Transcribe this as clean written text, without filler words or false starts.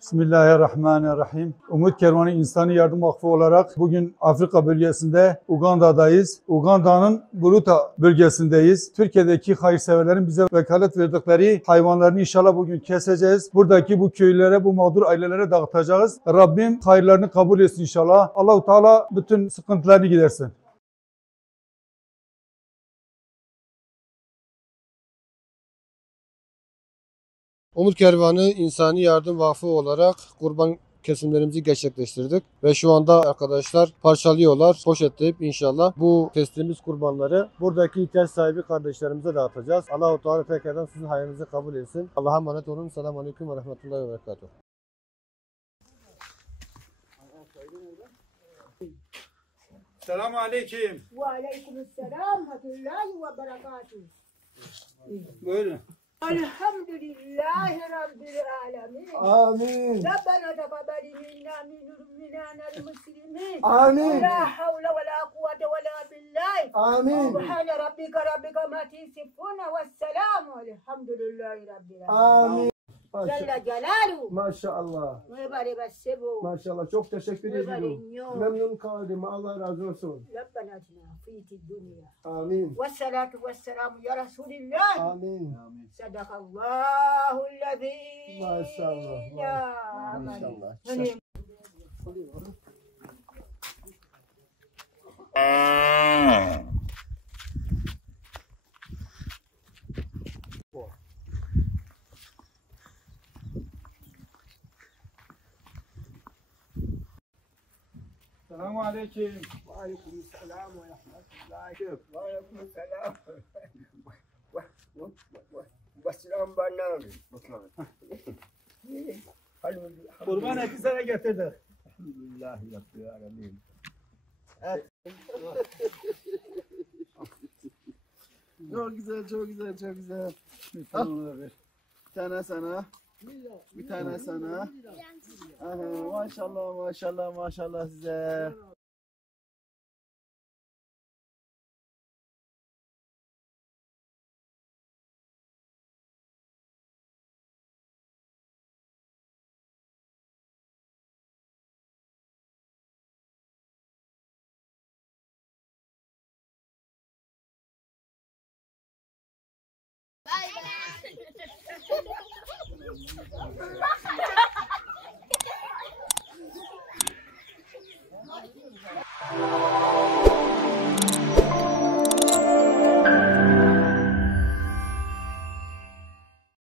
Bismillahirrahmanirrahim. Umut Kervanı İnsani Yardım Vakfı olarak bugün Afrika bölgesinde Uganda'dayız. Uganda'nın Buluta bölgesindeyiz. Türkiye'deki hayırseverlerin bize vekalet verdikleri hayvanlarını inşallah bugün keseceğiz. Buradaki bu köylere, bu mağdur ailelere dağıtacağız. Rabbim hayırlarını kabul etsin inşallah. Allah-u Teala bütün sıkıntılarını gidersin. Umut Kervanı İnsani Yardım Vakfı olarak kurban kesimlerimizi gerçekleştirdik ve şu anda arkadaşlar parçalıyorlar, poşetleyip inşallah bu kestiğimiz kurbanları buradaki ihtiyaç sahibi kardeşlerimize dağıtacağız. Allah-u Teala tekrardan sizin hayrınızı kabul etsin. Allah'a emanet olun. Selamun Aleyküm ve Rahmetullahi ve Berekatuhu. Selamun Aleyküm. Ve aleykümselam ve rahmetullahi ve berekatuhu. Buyurun. Elhamdülillahi Rabbil alemin. Amin. Rabbena teqabbal minna muslimin. Amin. La havle ve la kuvvete ve la billahi. Amin. Subhane rabbike ma tisifune ve selamu elhamdülillahi Rabbil Amin. Celle Celaluhu. Maşallah. Mübarek sebu. Maşallah. Çok teşekkür Mübarek ediyorum. yok. Memnun kaldım. Allah razı olsun. Rabbena atina fid dünya. Amin. Ve salatu ve selamu ya Resulillah. Amin. Sadakallahu'l-azim. Maşallah. Maşallah. Hani Selamun Aleyküm. Ve aleykümselam ve rahmetullahi ve aleykümselam. Ve selam bana. Kurban eti sana getirdik. Elhamdülillahi Rabbil alemin. Çok güzel, çok güzel, çok güzel. Bir tane ver. Bir tane sana. Bir tane sana. Aha, maşallah, maşallah, maşallah size. Bye bye.